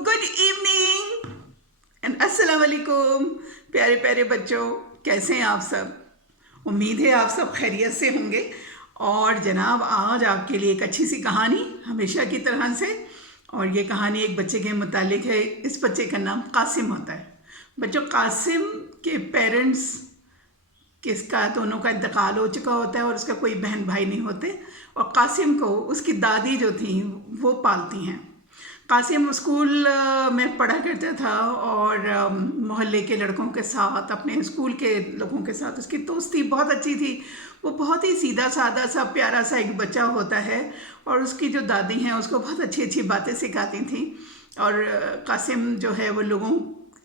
Good evening and अस्सलाम वालेकुम प्यारे प्यारे बच्चों, कैसे हैं आप सब। उम्मीद है आप सब खैरियत से होंगे। और जनाब, आज आपके लिए एक अच्छी सी कहानी हमेशा की तरह से। और ये कहानी एक बच्चे के मुतालिक है। इस बच्चे का नाम कासिम होता है। बच्चों, कासिम के पेरेंट्स किसका दोनों का इंतकाल हो चुका होता है और उसका कोई बहन भाई नहीं होते। और कासिम को उसकी दादी जो थी वो पालती हैं। कासिम स्कूल में पढ़ा करता था और मोहल्ले के लड़कों के साथ, अपने स्कूल के लोगों के साथ उसकी दोस्ती बहुत अच्छी थी। वो बहुत ही सीधा साधा सा प्यारा सा एक बच्चा होता है। और उसकी जो दादी हैं उसको बहुत अच्छी अच्छी बातें सिखाती थी। और कासिम जो है वो लोगों,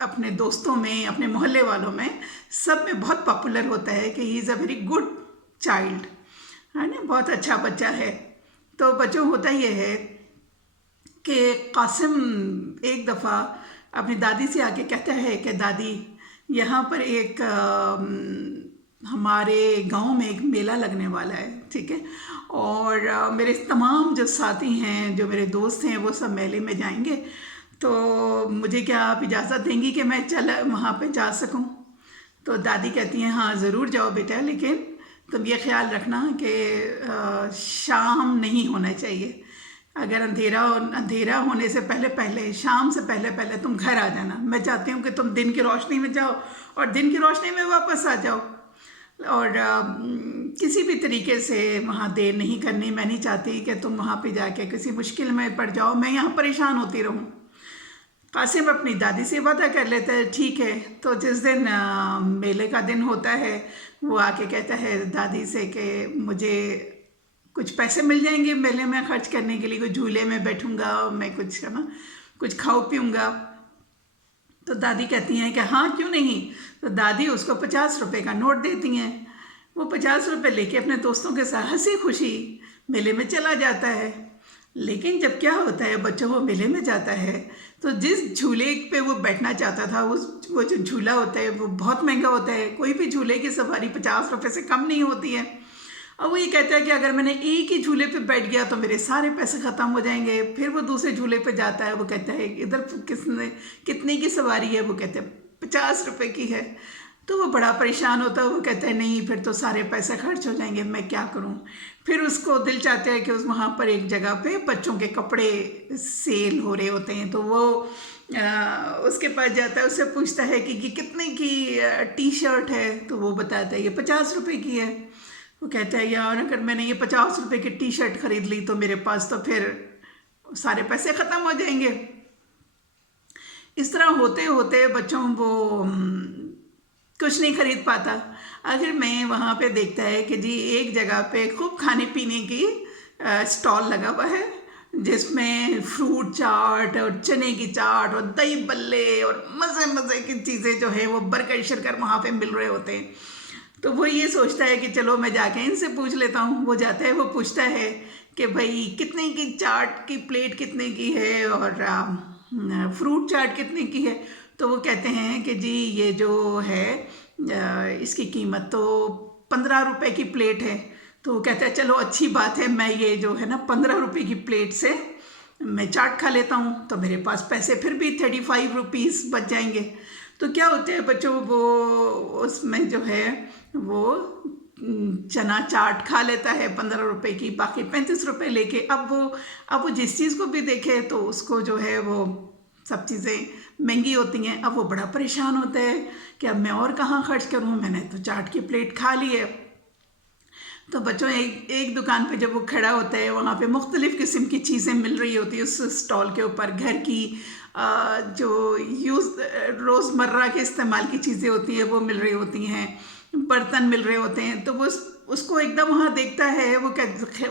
अपने दोस्तों में, अपने मोहल्ले वालों में, सब में बहुत पॉपुलर होता है कि he is a very good child, है ना, बहुत अच्छा बच्चा है। तो बच्चों, होता ये है कि कासिम एक दफ़ा अपनी दादी से आके कहता है कि दादी, यहाँ पर एक हमारे गांव में एक मेला लगने वाला है, ठीक है। और मेरे तमाम जो साथी हैं, जो मेरे दोस्त हैं, वो सब मेले में जाएंगे। तो मुझे क्या आप इजाज़त देंगी कि मैं वहाँ पे जा सकूं। तो दादी कहती हैं, हाँ ज़रूर जाओ बेटा, लेकिन तुम ये ख्याल रखना कि शाम नहीं होना चाहिए। अगर अंधेरा होने से पहले पहले, शाम से पहले पहले तुम घर आ जाना। मैं चाहती हूँ कि तुम दिन की रोशनी में जाओ और दिन की रोशनी में वापस आ जाओ। और किसी भी तरीके से वहाँ देर नहीं करनी। मैं नहीं चाहती कि तुम वहाँ पे जाके किसी मुश्किल में पड़ जाओ, मैं यहाँ परेशान होती रहूँ। कासिम अपनी दादी से वादा कर लेता है, ठीक है। तो जिस दिन मेले का दिन होता है, वो आके कहता है दादी से कि मुझे कुछ पैसे मिल जाएंगे मेले में खर्च करने के लिए, कोई झूले में बैठूंगा मैं, कुछ है ना, कुछ खाऊं पीऊँगा। तो दादी कहती हैं कि हाँ क्यों नहीं। तो दादी उसको 50 रुपए का नोट देती हैं। वो 50 रुपये लेके अपने दोस्तों के साथ हंसी खुशी मेले में चला जाता है। लेकिन जब क्या होता है बच्चों, वो मेले में जाता है तो जिस झूले पे वो बैठना चाहता था, वो जो झूला होता है वो बहुत महंगा होता है। कोई भी झूले की सवारी 50 रुपये से कम नहीं होती है। और वो ये कहता है कि अगर मैंने एक ही झूले पे बैठ गया तो मेरे सारे पैसे ख़त्म हो जाएंगे। फिर वो दूसरे झूले पे जाता है। वो कहता है इधर कितने की सवारी है। वो कहते हैं 50 रुपये की है। तो वो बड़ा परेशान होता है। वो कहता है नहीं, फिर तो सारे पैसे खर्च हो जाएंगे, मैं क्या करूं। फिर उसको दिल चाहता है कि उस वहाँ पर एक जगह पे बच्चों के कपड़े सेल हो रहे होते हैं। तो वो उसके पास जाता है, उससे पूछता है कि ये कितने की टी शर्ट है। तो वो बताता है ये 50 रुपये की है। वो कहता है यार, अगर मैंने ये 50 रुपये की टी शर्ट खरीद ली तो मेरे पास तो फिर सारे पैसे ख़त्म हो जाएंगे। इस तरह होते होते बच्चों वो कुछ नहीं खरीद पाता। आखिर में वहाँ पे देखता है कि जी एक जगह पे खूब खाने पीने की स्टॉल लगा हुआ है, जिसमें फ्रूट चाट और चने की चाट और दही बल्ले और मज़े मज़े की चीज़ें जो है वो बर्गर शर्कर वहाँ पे मिल रहे होते हैं। तो वो ये सोचता है कि चलो मैं जाके इनसे पूछ लेता हूँ। वो जाता है, वो पूछता है कि भाई कितने की चाट की प्लेट कितने की है और फ्रूट चाट कितने की है। तो वो कहते हैं कि जी ये जो है इसकी कीमत तो 15 रुपये की प्लेट है। तो वो कहता है चलो अच्छी बात है, मैं ये जो है ना 15 रुपये की प्लेट से मैं चाट खा लेता हूँ, तो मेरे पास पैसे फिर भी 35 रुपीज़ बच जाएंगे। तो क्या होता है बच्चों, वो उसमें जो है वो चना चाट खा लेता है 15 रुपये की, बाकी 35 रुपये लेके अब वो जिस चीज़ को भी देखे तो उसको जो है वो सब चीज़ें महंगी होती हैं। अब वो बड़ा परेशान होता है कि अब मैं और कहाँ खर्च करूँ, मैंने तो चाट की प्लेट खा ली है। तो बच्चों, एक दुकान पे जब वो खड़ा होता है, वहाँ पे मुख्तलिफ़ किस्म की चीज़ें मिल रही होती है उस स्टॉल के ऊपर। घर की जो रोज़मर्रा के इस्तेमाल की चीज़ें होती हैं वो मिल रही होती हैं, बर्तन मिल रहे होते हैं। तो वो उसको एकदम वहाँ देखता है। वो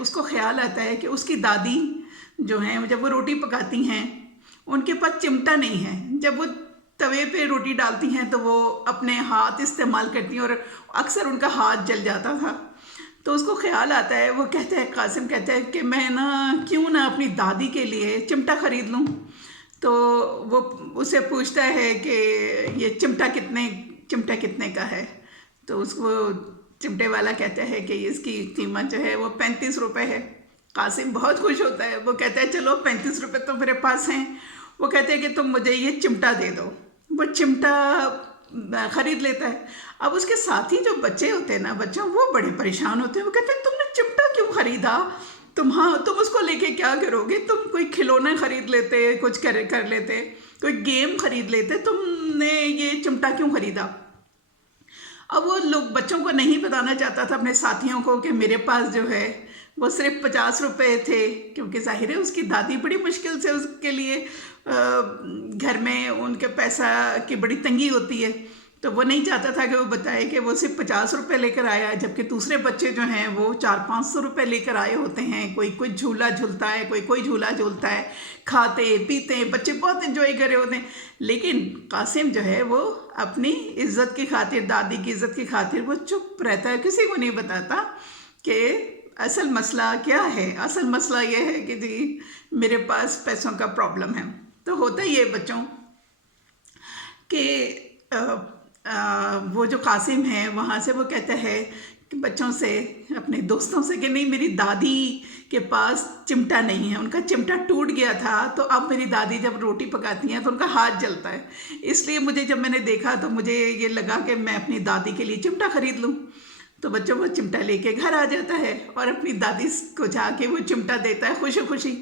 उसको ख्याल आता है कि उसकी दादी जो हैं, जब वो रोटी पकाती हैं उनके पास चिमटा नहीं है। जब वो तवे पे रोटी डालती हैं तो वो अपने हाथ इस्तेमाल करती हैं और अक्सर उनका हाथ जल जाता था। तो उसको ख्याल आता है, वो कहता है, कासिम कहता है कि मैं ना क्यों ना अपनी दादी के लिए चिमटा ख़रीद लूँ। तो वो उससे पूछता है कि ये चिमटा कितने का है। तो उसको चिमटे वाला कहता है कि इसकी कीमत जो है वो 35 रुपये है। कासिम बहुत खुश होता है। वो कहता है चलो 35 रुपये तो मेरे पास हैं। वो कहते हैं कि तुम मुझे ये चिमटा दे दो। वो चिमटा खरीद लेता है। अब उसके साथी जो बच्चे होते हैं ना, बच्चों, वो बड़े परेशान होते हैं। वो कहते हैं तुमने चिमटा क्यों खरीदा? तुम उसको लेके क्या करोगे? तुम कोई खिलौना खरीद लेते, कुछ कर लेते, कोई गेम खरीद लेते, तुमने ये चिमटा क्यों खरीदा? अब वो लोग बच्चों को नहीं बताना चाहता था अपने साथियों को कि मेरे पास जो है वो सिर्फ 50 रुपये थे, क्योंकि जाहिर है उसकी दादी बड़ी मुश्किल से उसके लिए घर में उनके पैसा की बड़ी तंगी होती है, तो वो नहीं चाहता था कि वो बताए कि वो सिर्फ 50 रुपये लेकर आया है, जबकि दूसरे बच्चे जो हैं वो 400-500 रुपये लेकर आए होते हैं। कोई झूला झूलता है, कोई झूला झूलता है, खाते पीते बच्चे बहुत इन्जॉय कर रहे होते हैं। लेकिन कासिम जो है वो अपनी इज़्ज़त की खातिर, दादी की इज़्ज़त की खातिर वो चुप रहता है, किसी को नहीं बताता कि असल मसला क्या है। असल मसला ये है कि जी मेरे पास पैसों का प्रॉब्लम है। तो होता ही है बच्चों कि वो जो कासिम है वहाँ से वो कहता है कि बच्चों से, अपने दोस्तों से, कि नहीं मेरी दादी के पास चिमटा नहीं है, उनका चिमटा टूट गया था, तो अब मेरी दादी जब रोटी पकाती हैं तो उनका हाथ जलता है, इसलिए मुझे, जब मैंने देखा तो मुझे ये लगा कि मैं अपनी दादी के लिए चिमटा खरीद लूँ। तो बच्चों वो चिमटा लेके घर आ जाता है और अपनी दादी को जाके वो चिमटा देता है खुशी खुशी।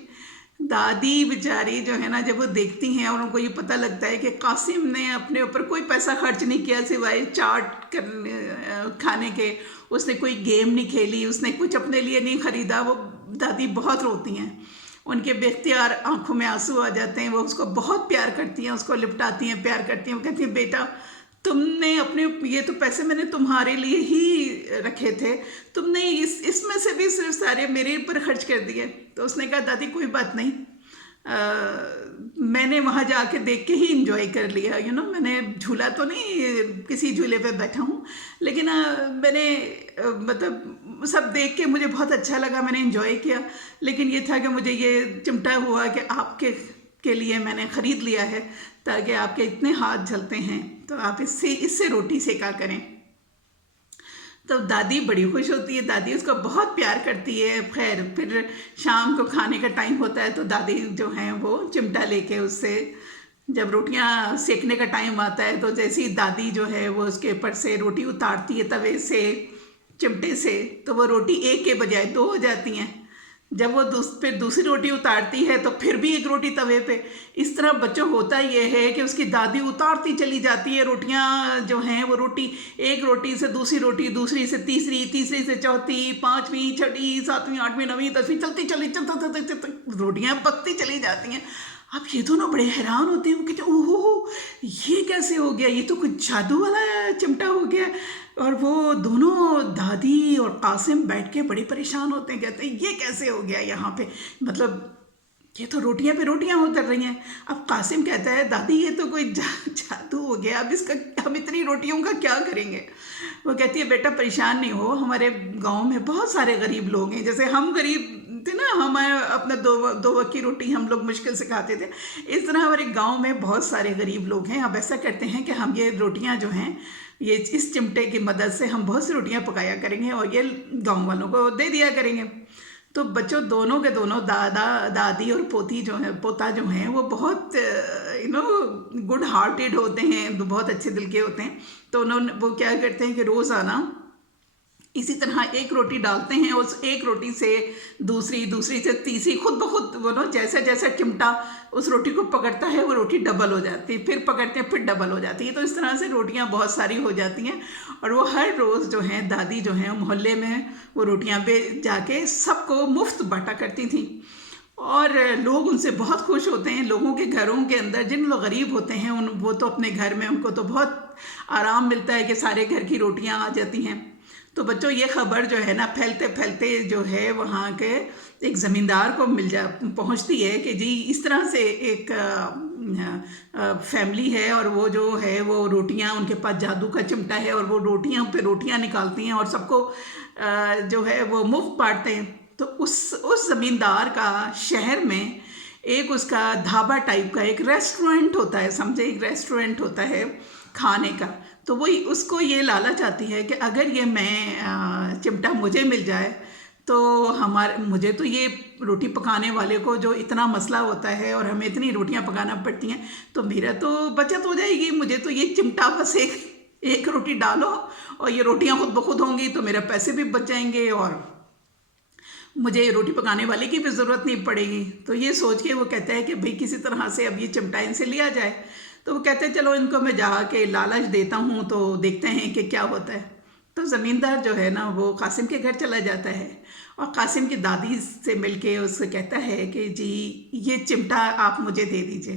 दादी बेचारी जो है ना, जब वो देखती हैं और उनको ये पता लगता है कि कासिम ने अपने ऊपर कोई पैसा खर्च नहीं किया सिवाय चाट खाने के, उसने कोई गेम नहीं खेली, उसने कुछ अपने लिए नहीं ख़रीदा, वो दादी बहुत रोती हैं। उनके बेख्तियार आंखों में आंसू आ जाते हैं। वो उसको बहुत प्यार करती हैं, उसको लिपटाती हैं, प्यार करती हैं। वो कहती हैं बेटा तुमने अपने, ये तो पैसे मैंने तुम्हारे लिए ही रखे थे, तुमने इसमें से भी सिर्फ सारे मेरे ऊपर खर्च कर दिए। तो उसने कहा दादी कोई बात नहीं, मैंने वहाँ जाके देख के ही इंजॉय कर लिया, मैंने झूला तो नहीं किसी झूले पे बैठा हूँ, लेकिन मैंने मतलब सब देख के मुझे बहुत अच्छा लगा, मैंने इंजॉय किया। लेकिन ये था कि मुझे ये चिमटा हुआ कि आपके के लिए मैंने ख़रीद लिया है, ताकि आपके इतने हाथ जलते हैं तो आप इससे रोटी सेका करें। तो दादी बड़ी खुश होती है, दादी उसको बहुत प्यार करती है। खैर फिर शाम को खाने का टाइम होता है तो दादी जो हैं वो चिमटा लेके उससे, जब रोटियां सेकने का टाइम आता है तो जैसी दादी जो है वो उसके ऊपर से रोटी उतारती है तवे से, चिमटे से, तो वो रोटी एक के बजाय दो हो जाती हैं। जब वो फिर दूसरी रोटी उतारती है तो फिर भी एक रोटी तवे पे। इस तरह बच्चों होता ये है कि उसकी दादी उतारती चली जाती है रोटियां जो हैं वो, रोटी, एक रोटी से दूसरी रोटी, दूसरी से तीसरी, तीसरी से चौथी, पाँचवीं, छठी, सातवीं, आठवीं, नवीं, 10वीं, चलती रोटियां पकती चली जाती हैं। अब ये दोनों बड़े हैरान होते हैं। वो कहते हैं ओहो ये कैसे हो गया, ये तो कुछ जादू वाला चिमटा हो गया। और वो दोनों, दादी और कासिम, बैठ के बड़े परेशान होते हैं, कहते हैं ये कैसे हो गया यहाँ पे, मतलब ये तो रोटियां पे रोटियां उतर रही हैं। अब कासिम कहता है दादी ये तो कोई जादू हो गया, अब इसका हम इतनी रोटियों का क्या करेंगे। वो कहती है बेटा परेशान नहीं हो, हमारे गांव में बहुत सारे गरीब लोग हैं, जैसे हम गरीब थे ना, हम अपना दो वक्त की रोटी हम लोग मुश्किल से खाते थे, इस तरह हमारे गांव में बहुत सारे गरीब लोग हैं। अब ऐसा करते हैं कि हम ये रोटियां जो हैं ये इस चिमटे की मदद से हम बहुत सी रोटियां पकाया करेंगे और ये गांव वालों को दे दिया करेंगे। तो बच्चों दोनों के दोनों, दादा दादी और पोता जो हैं वो बहुत गुड हार्टेड होते हैं, बहुत अच्छे दिल के होते हैं। तो वो क्या करते हैं कि रोज़ाना इसी तरह एक रोटी डालते हैं, उस एक रोटी से दूसरी, दूसरी से तीसरी, खुद ब खुद वो जैसे जैसे चिमटा उस रोटी को पकड़ता है वो रोटी डबल हो जाती है, फिर पकड़ते हैं फिर डबल हो जाती है। तो इस तरह से रोटियां बहुत सारी हो जाती हैं। और वो हर रोज़ जो हैं दादी जो हैं मोहल्ले में वो रोटियां जाके सबको मुफ्त बांटा करती थी और लोग उनसे बहुत खुश होते हैं। लोगों के घरों के अंदर जिन लोग गरीब होते हैं वो तो अपने घर में, उनको तो बहुत आराम मिलता है कि सारे घर की रोटियां आ जाती हैं। तो बच्चों ये खबर जो है ना फैलते फैलते जो है वहाँ के एक ज़मींदार को पहुँचती है कि जी इस तरह से एक फैमिली है और वो जो है वो रोटियाँ, उनके पास जादू का चिमटा है और वो रोटियाँ पे रोटियाँ निकालती हैं और सबको जो है वो मुफ्त बांटते हैं। तो उस ज़मींदार का शहर में एक उसका ढाबा टाइप का एक रेस्टोरेंट होता है, समझे, एक रेस्टोरेंट होता है खाने का। तो वही उसको ये लालच आती है कि अगर ये मैं चिमटा मुझे मिल जाए तो मुझे तो ये रोटी पकाने वाले को जो इतना मसला होता है और हमें इतनी रोटियां पकाना पड़ती हैं, तो मेरा तो बचत हो जाएगी। मुझे तो ये चिमटा बस एक रोटी डालो और ये रोटियां खुद ब खुद होंगी, तो मेरे पैसे भी बच जाएंगे और मुझे रोटी पकाने वाले की भी ज़रूरत नहीं पड़ेगी। तो ये सोच के वो कहता है कि भाई किसी तरह से अब ये चिमटा इनसे लिया जाए। तो वो कहते हैं चलो इनको मैं जाके लालच देता हूँ, तो देखते हैं कि क्या होता है। तो ज़मींदार जो है ना वो कासिम के घर चला जाता है और कासिम की दादी से मिलके उससे कहता है कि जी ये चिमटा आप मुझे दे दीजिए।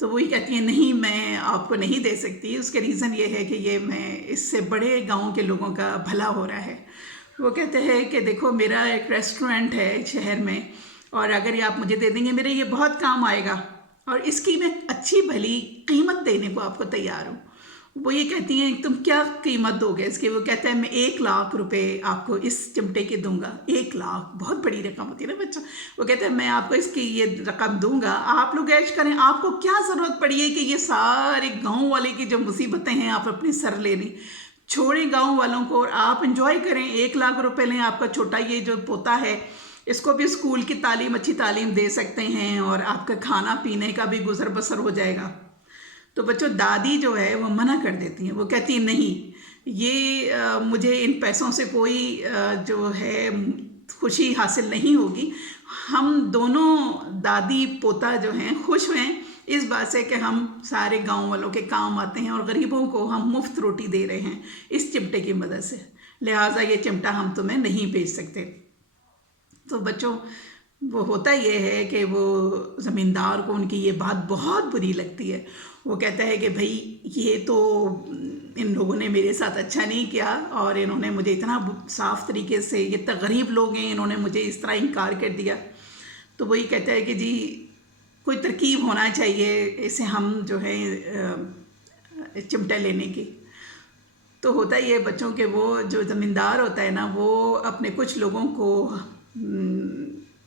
तो वही कहती है नहीं, मैं आपको नहीं दे सकती। उसके रीज़न ये है कि ये मैं इससे बड़े गांव के लोगों का भला हो रहा है। वो कहते हैं कि देखो मेरा एक रेस्टोरेंट है शहर में, और अगर ये आप मुझे दे देंगे मेरे ये बहुत काम आएगा और इसकी मैं अच्छी भली कीमत देने को आपको तैयार हूँ। वो ये कहती हैं तुम क्या कीमत दोगे इसकी? वो कहता है मैं 1 लाख रुपए आपको इस चिमटे के दूंगा। 1 लाख बहुत बड़ी रकम होती है ना बच्चों। वो कहते हैं मैं आपको इसकी ये रकम दूंगा, आप लोग ऐश करें, आपको क्या ज़रूरत पड़ी है कि ये सारे गाँव वाले की जो मुसीबतें हैं आप अपने सर ले लें। छोड़ें गाँव वालों को और आप इंजॉय करें। 1 लाख रुपए लें, आपका छोटा ये जो पोता है इसको भी स्कूल की तालीम, अच्छी तालीम दे सकते हैं और आपका खाना पीने का भी गुजर बसर हो जाएगा। तो बच्चों दादी जो है वो मना कर देती हैं। वो कहती है नहीं, ये मुझे इन पैसों से कोई जो है खुशी हासिल नहीं होगी। हम दोनों दादी पोता जो हैं खुश हैं इस बात से कि हम सारे गांव वालों के काम आते हैं और गरीबों को हम मुफ्त रोटी दे रहे हैं इस चिमटे की मदद से, लिहाजा ये चिमटा हम तुम्हें नहीं भेज सकते। तो बच्चों वो होता ये है कि वो ज़मींदार को उनकी ये बात बहुत बुरी लगती है। वो कहता है कि भाई ये तो इन लोगों ने मेरे साथ अच्छा नहीं किया और इन्होंने मुझे इतना साफ़ तरीके से, ये तो गरीब लोग हैं, इन्होंने मुझे इस तरह इनकार कर दिया। तो वही कहता है कि जी कोई तरकीब होना चाहिए इसे हम जो है चिमटा लेने की। तो होता ही है बच्चों के वो जो ज़मींदार होता है ना वो अपने कुछ लोगों को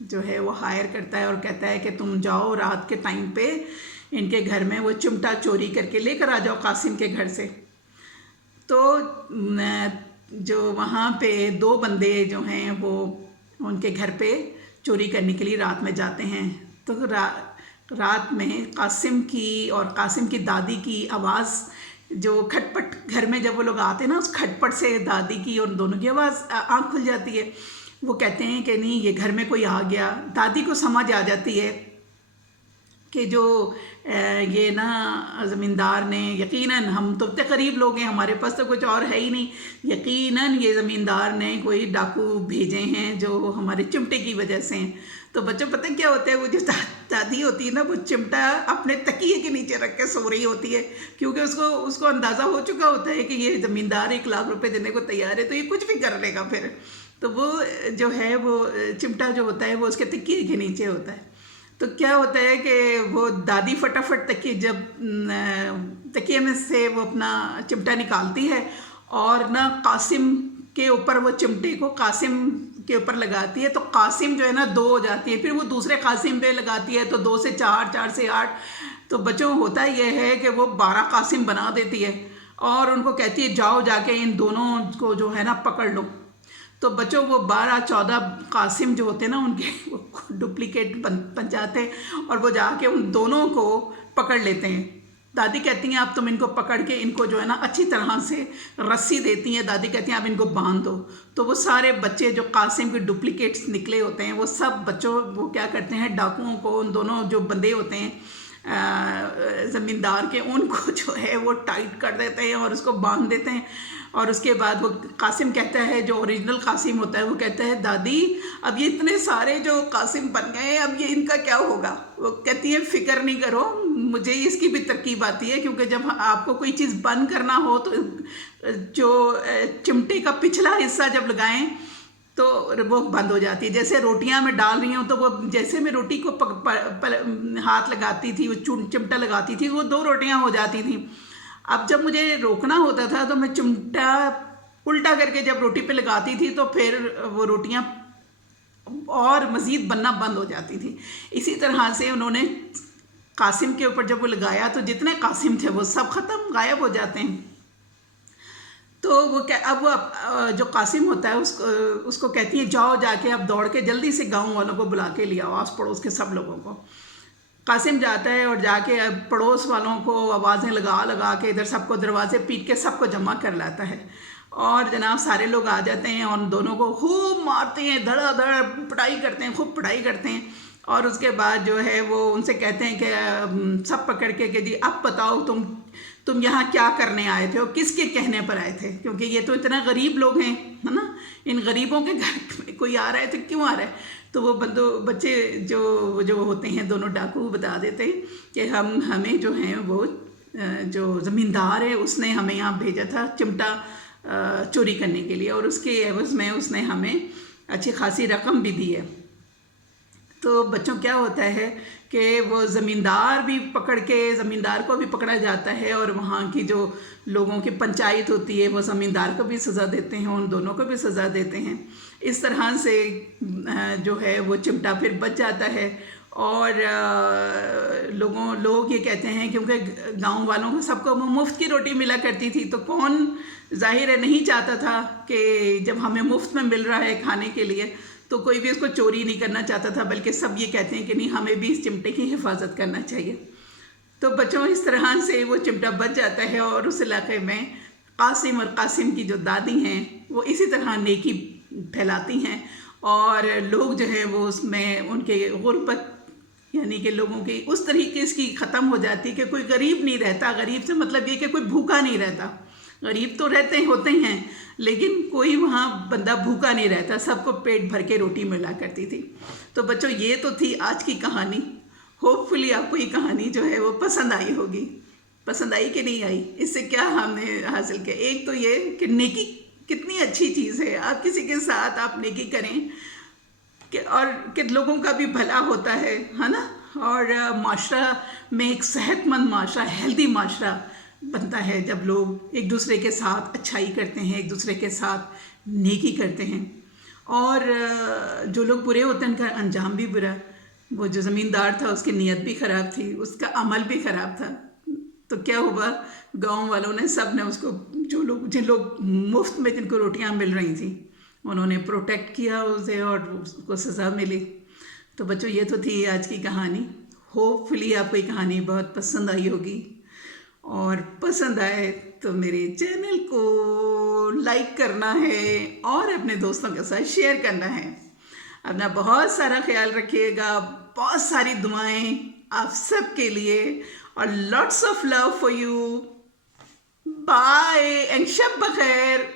जो है वो हायर करता है और कहता है कि तुम जाओ रात के टाइम पे इनके घर में वो चिमटा चोरी करके लेकर आ जाओ कासिम के घर से। तो जो वहाँ पे 2 बंदे जो हैं वो उनके घर पे चोरी करने के लिए रात में जाते हैं। तो रात में कासिम की और कासिम की दादी की आवाज़ जो खटपट, घर में जब वो लोग आते हैं ना उस खटपट से दादी की और दोनों की आवाज़ आँख खुल जाती है। वो कहते हैं कि नहीं ये घर में कोई आ गया। दादी को समझ आ जाती है कि जो ये ना ज़मींदार ने यकीनन, हम तो इतने करीब लोग हैं, हमारे पास तो कुछ और है ही नहीं, यकीनन ये ज़मींदार ने कोई डाकू भेजे हैं जो हमारे चिमटे की वजह से हैं। तो बच्चों पता क्या होता है, वो जो दादी होती है ना वो चिमटा अपने तकिए के नीचे रख के सो रही होती है, क्योंकि उसको अंदाज़ा हो चुका होता है कि ये ज़मींदार 1 लाख रुपए देने को तैयार है तो ये कुछ भी कर लेगा फिर। तो वो जो है वो चिमटा जो होता है वो उसके तकिए के नीचे होता है। तो क्या होता है कि वो दादी फटाफट तकिए में से वो अपना चिमटा निकालती है और ना कासिम के ऊपर वो चिमटे को कासिम के ऊपर लगाती है। तो कासिम जो है ना 2 हो जाती है, फिर वो दूसरे कासिम पे लगाती है तो 2 से 4, 4 से 8। तो बच्चों होता ये है कि वो 12 कासिम बना देती है और उनको कहती है जाओ जाके इन दोनों को जो है ना पकड़ लो। तो बच्चों वो 12-14 कासिम जो होते हैं ना उनके डुप्लीकेट बन जाते हैं और वो जाके उन दोनों को पकड़ लेते हैं। दादी कहती हैं आप तुम इनको पकड़ के इनको जो है ना अच्छी तरह से रस्सी देती हैं। दादी कहती हैं आप इनको बांध दो। तो वो सारे बच्चे जो कासिम के डुप्लीकेट्स निकले होते हैं वो सब बच्चों वो क्या करते हैं, डाकुओं को, उन दोनों जो बंदे होते हैं ज़मींदार के, उनको जो है वो टाइट कर देते हैं और उसको बांध देते हैं। और उसके बाद वो कासिम कहता है, जो ओरिजिनल कासिम होता है वो कहता है दादी अब ये इतने सारे जो कासिम बन गए हैं अब ये इनका क्या होगा। वो कहती है फ़िक्र नहीं करो, मुझे इसकी भी तरकीब आती है, क्योंकि जब आपको कोई चीज़ बंद करना हो तो जो चिमटे का पिछला हिस्सा जब लगाएं तो वो बंद हो जाती है। जैसे रोटियां मैं डाल रही हूँ तो वो जैसे मैं रोटी को हाथ लगाती थी, वो चिमटा लगाती थी, वो 2 रोटियां हो जाती थी। अब जब मुझे रोकना होता था तो मैं चिमटा उल्टा करके जब रोटी पे लगाती थी तो फिर वो रोटियां और मज़ीद बनना बंद हो जाती थी। इसी तरह से उन्होंने कासिम के ऊपर जब वो लगाया तो जितने कासिम थे वो सब ख़त्म, गायब हो जाते हैं। तो वो क्या, अब वो जो कासिम होता है उसको उसको कहती है जाओ जाके अब दौड़ के जल्दी से गांव वालों को बुला के ले आओ, आस पड़ोस के सब लोगों को। कासिम जाता है और जाके अब पड़ोस वालों को आवाज़ें लगा लगा के इधर सबको दरवाजे पीट के सबको जमा कर लाता है। और जनाब सारे लोग आ जाते हैं और दोनों को खूब मारते हैं, धड़ाधड़ पिटाई करते हैं, खूब पिटाई करते हैं। और उसके बाद जो है वो उनसे कहते हैं कि सब पकड़ के जी अब बताओ तुम यहाँ क्या करने आए थे और किसके कहने पर आए थे, क्योंकि ये तो इतना गरीब लोग हैं, है ना, इन गरीबों के घर में कोई आ रहा है तो क्यों आ रहा है। तो वो बच्चे जो होते हैं दोनों डाकू बता देते हैं कि हमें जो हैं वो जो ज़मींदार है उसने हमें यहाँ भेजा था चिमटा चोरी करने के लिए, और उसके एवज़ में उसने हमें अच्छी खासी रकम भी दी है। तो बच्चों क्या होता है कि वो ज़मींदार को भी पकड़ा जाता है, और वहाँ की जो लोगों की पंचायत होती है वो ज़मींदार को भी सज़ा देते हैं, उन दोनों को भी सज़ा देते हैं। इस तरह से जो है वो चिमटा फिर बच जाता है। और लोग ये कहते हैं क्योंकि गांव वालों को सबको मुफ्त की रोटी मिला करती थी, तो कौन जाहिर है नहीं चाहता था कि जब हमें मुफ्त में मिल रहा है खाने के लिए तो कोई भी उसको चोरी नहीं करना चाहता था, बल्कि सब ये कहते हैं कि नहीं हमें भी इस चिमटे की हिफाजत करना चाहिए। तो बच्चों इस तरह से वो चिमटा बच जाता है, और उस इलाके में कासिम और कासिम की जो दादी हैं वो इसी तरह नेकी फैलाती हैं, और लोग जो हैं वो उसमें उनके गुर्बत यानी कि लोगों की उस तरीके इसकी ख़त्म हो जाती है कि कोई गरीब नहीं रहता। गरीब से मतलब ये कि कोई भूखा नहीं रहता, गरीब तो होते हैं लेकिन कोई वहाँ बंदा भूखा नहीं रहता, सबको पेट भर के रोटी मिला करती थी। तो बच्चों ये तो थी आज की कहानी। होपफुली आपको ये कहानी जो है वो पसंद आई होगी। पसंद आई कि नहीं आई, इससे क्या हमने हासिल किया? एक तो ये कि नेकी कितनी अच्छी चीज़ है, आप किसी के साथ आप नेकी करें और कि लोगों का भी भला होता है ना। और माशरा में एक सेहतमंद माशरा, हेल्दी माशरा बनता है जब लोग एक दूसरे के साथ अच्छाई करते हैं, एक दूसरे के साथ नेकी करते हैं। और जो लोग बुरे होते हैं उनका अंजाम भी बुरा। वो जो ज़मींदार था उसकी नीयत भी ख़राब थी, उसका अमल भी ख़राब था। तो क्या हुआ, गांव वालों ने सब ने उसको जिन लोग मुफ्त में जिनको रोटियां मिल रही थी उन्होंने प्रोटेक्ट किया उसे और उसको सज़ा मिली। तो बच्चों ये तो थी आज की कहानी। होपफुली आपको ये कहानी बहुत पसंद आई होगी, और पसंद आए तो मेरे चैनल को लाइक करना है और अपने दोस्तों के साथ शेयर करना है। अपना बहुत सारा ख्याल रखिएगा, बहुत सारी दुआएं आप सब के लिए, और lots of love for you. Bye and शब बखैर।